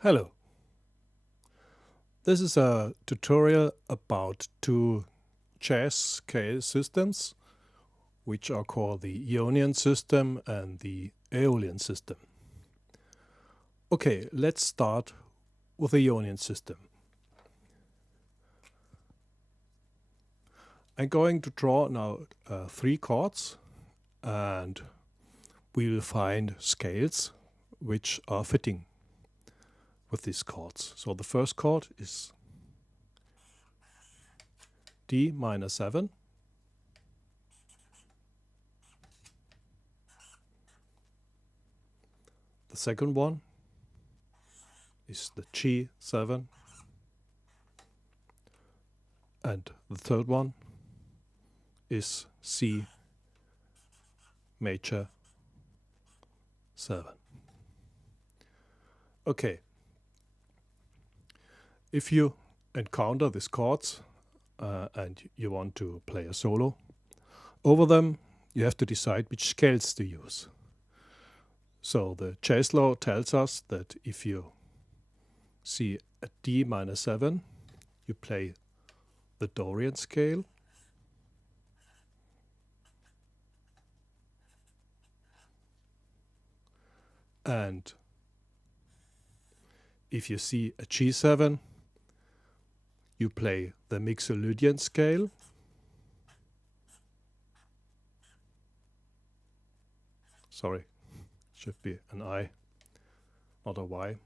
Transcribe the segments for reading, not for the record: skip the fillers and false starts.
Hello. This is a tutorial about two jazz scale systems, which are called the Ionian system and the Aeolian system. Okay, let's start with the Ionian system. I'm going to draw now three chords, and we will find scales which are fitting with these chords. So the first chord is D minor 7. The second one is the G7. And the third one is C major 7. Okay. If you encounter these chords and you want to play a solo over them, you have to decide which scales to use. So the jazz law tells us that if you see a D minor 7, you play the Dorian scale. And if you see a G7, you play the Mixolydian scale. Sorry, should be an I, not a Y.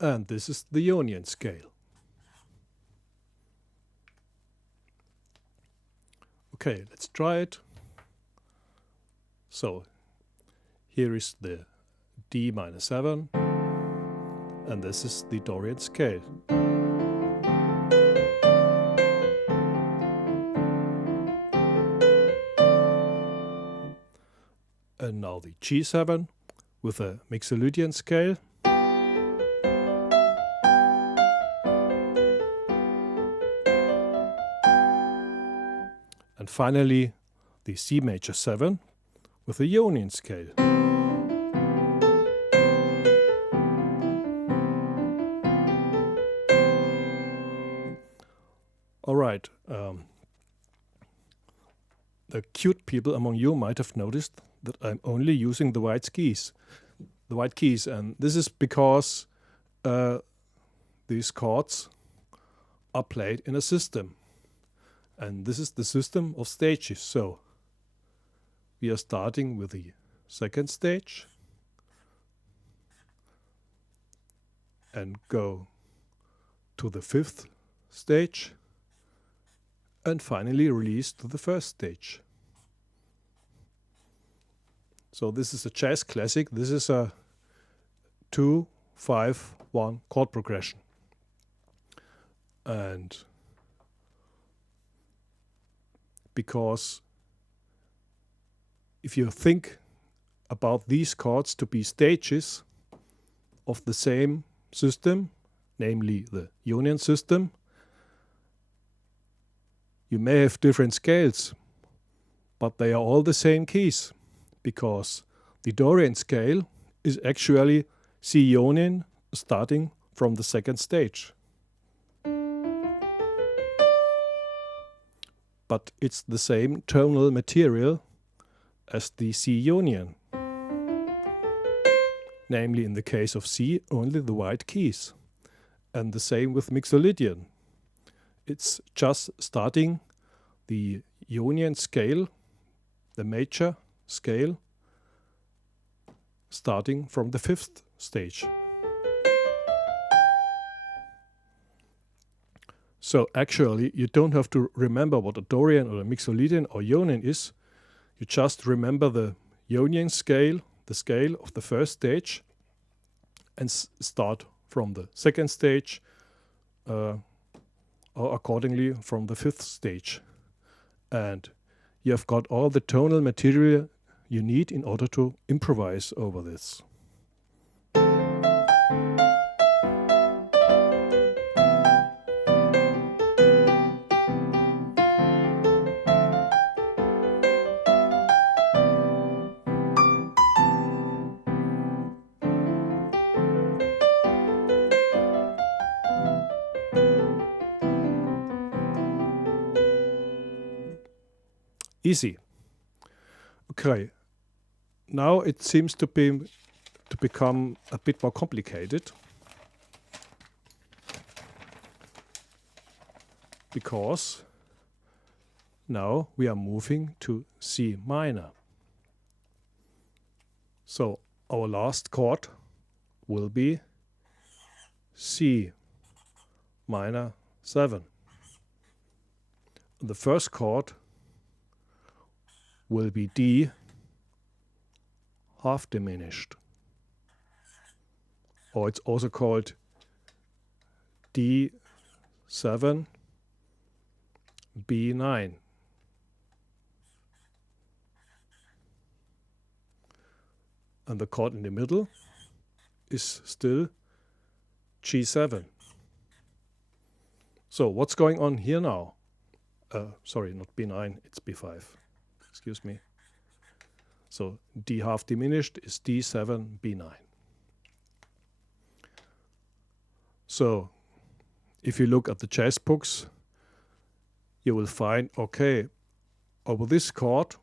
And this is the Ionian scale. Okay, let's try it. So here is the D minor 7, and this is the Dorian scale. And now the G7 with a Mixolydian scale. And finally the C major 7 with a Ionian scale. Alright, the cute people among you might have noticed that I'm only using the white keys. And this is because these chords are played in a system. And this is the system of stages. So we are starting with the second stage and go to the fifth stage and finally release to the first stage. So this is a jazz classic. This is a 2-5-1 chord progression. And because if you think about these chords to be stages of the same system, namely the Ionian system, you may have different scales, but they are all the same keys, because the Dorian scale is actually C Ionian starting from the second stage. But it's the same tonal material as the C Ionian. Namely, in the case of C, only the white keys. And the same with Mixolydian. It's just starting the Ionian scale, the major scale, starting from the fifth stage. So actually, you don't have to remember what a Dorian or a Mixolydian or Ionian is. You just remember the Ionian scale, the scale of the first stage, and start from the second stage, or accordingly from the fifth stage. And you have got all the tonal material you need in order to improvise over this. Easy. Okay. Now it seems to become a bit more complicated, because now we are moving to C minor. So our last chord will be C minor 7. The first chord will be D half diminished, or it's also called D7 B9. And the chord in the middle is still G7. So what's going on here now? Sorry, not B9, it's B5. Excuse me. So D half diminished is D7 B9. So if you look at the jazz books, you will find, okay, over this chord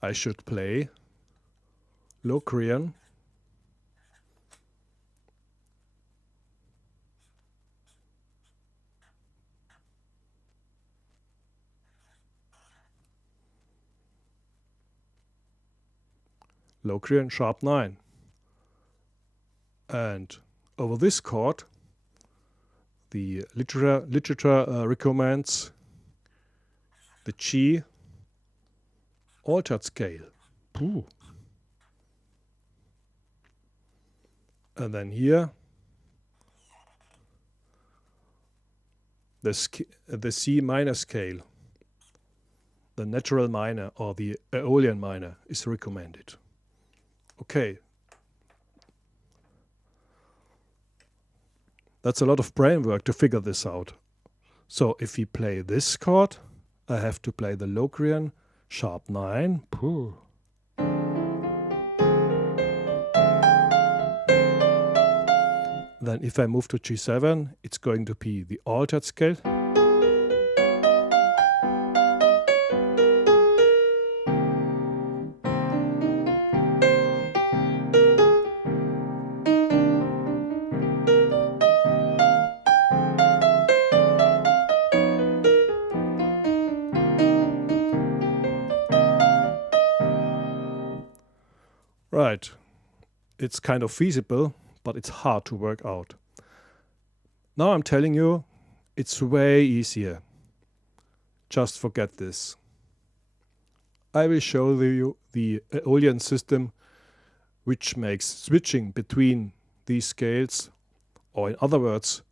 I should play Locrian, Locrian sharp 9. And over this chord, the literature recommends the G altered scale. Ooh. And then here, the C minor scale, the natural minor or the Aeolian minor is recommended. Okay. That's a lot of brain work to figure this out. So if we play this chord, I have to play the Locrian sharp 9. Pooh. Then if I move to G7, it's going to be the altered scale. Right. It's kind of feasible, but it's hard to work out. Now I'm telling you, it's way easier. Just forget this. I will show you the Aeolian system, which makes switching between these scales, or in other words,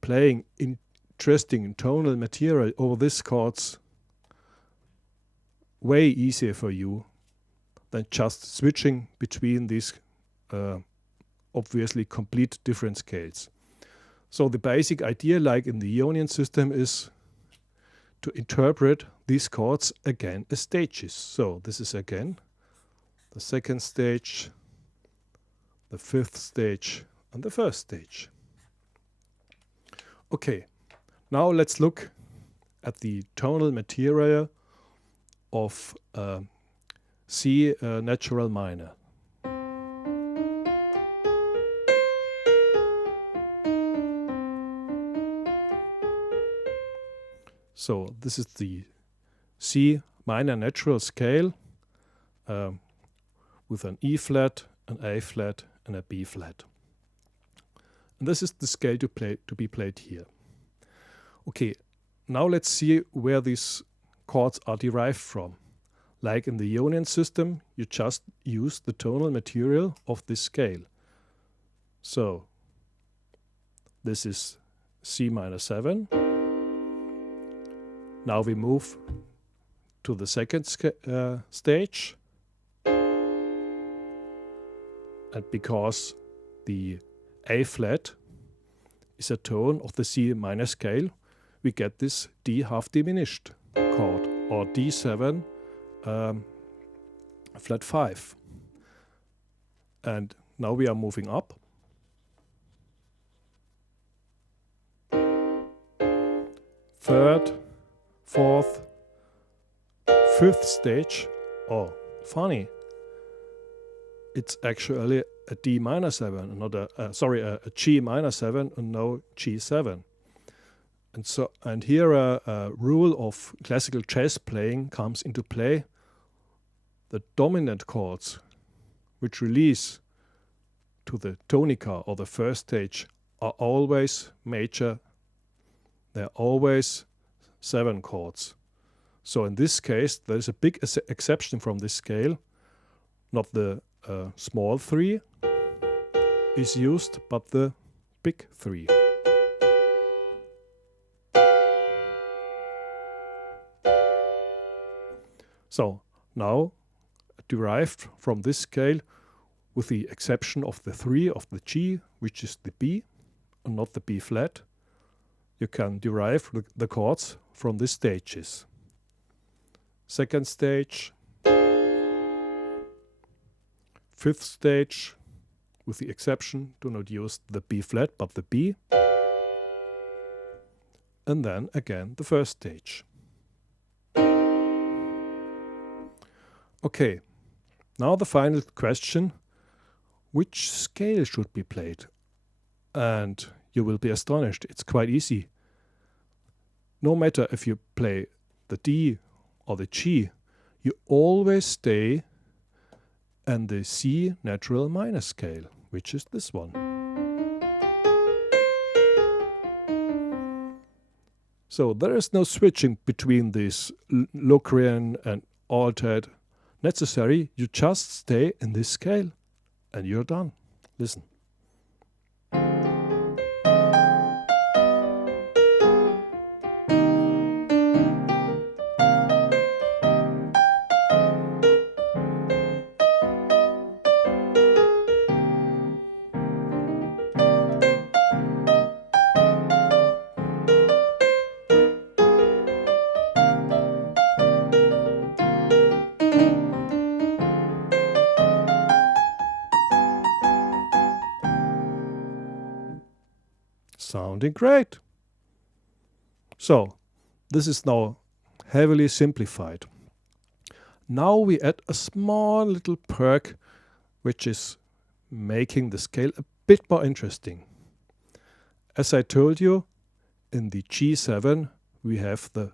playing interesting tonal material over these chords, way easier for you than just switching between these obviously complete different scales. So the basic idea, like in the Ionian system, is to interpret these chords again as stages. So this is again the second stage, the fifth stage, and the first stage. Okay, now let's look at the tonal material of C natural minor. So this is the C minor natural scale with an E flat, an A flat, and a B flat. And this is the scale to be played here. Okay, now let's see where these chords are derived from. Like in the Ionian system, you just use the tonal material of this scale. So this is C minor 7. Now we move to the second stage. And because the A flat is a tone of the C minor scale, we get this D half diminished chord, or D7 flat 5. And now we are moving up. Third, fourth, fifth stage. Oh, funny. It's actually a D minor 7, not a G minor 7 and no G7. And here a rule of classical jazz playing comes into play. The dominant chords which release to the tonica or the first stage are always major. They're always 7 chords. So in this case, there is a big exception from this scale. Not the small 3 is used, but the big 3. So now, derived from this scale, with the exception of the 3 of the G, which is the B, and not the B flat, you can derive the chords from these stages. Second stage, fifth stage, with the exception, do not use the B flat but the B, and then again the first stage. Okay, now the final question: which scale should be played? And you will be astonished, it's quite easy. No matter if you play the D or the G, you always stay in the C natural minor scale, which is this one. So there is no switching between this Locrian and altered necessary. You just stay in this scale and you're done. Listen. Sounding great. So, this is now heavily simplified. Now we add a small little perk which is making the scale a bit more interesting. As I told you, in the G7 we have the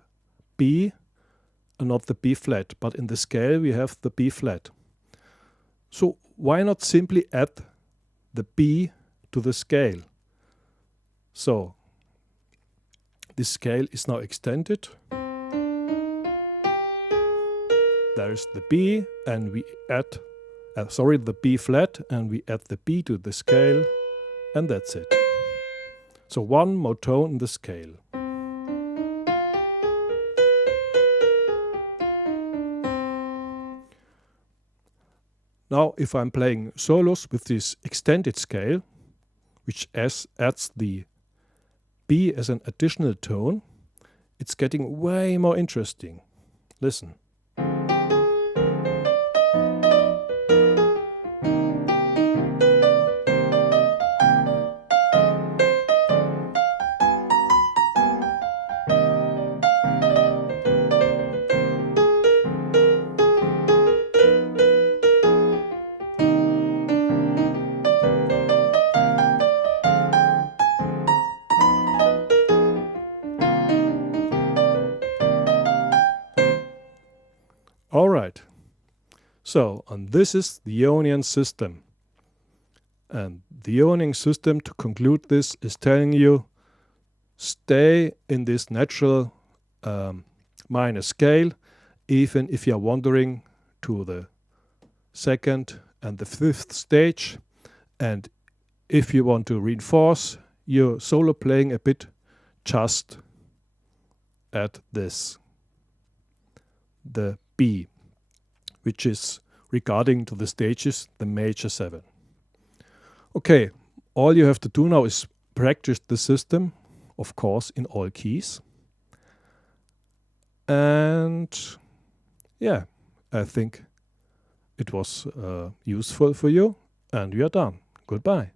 B and not the B flat, but in the scale we have the B flat. So why not simply add the B to the scale? So this scale is now extended. There's the B and we add, the B flat, and we add the B to the scale, and that's it. So one more tone in the scale. Now if I'm playing solos with this extended scale, which adds the B as an additional tone, it's getting way more interesting. Listen. Alright, so and this is the Ionian system. And the Ionian system, to conclude this, is telling you stay in this natural minor scale, even if you are wandering to the second and the fifth stage. And if you want to reinforce your solo playing a bit, just add this, the B, which is regarding to the stages the major 7. Okay, all you have to do now is practice the system, of course in all keys. And yeah, I think it was useful for you, and we are done. Goodbye.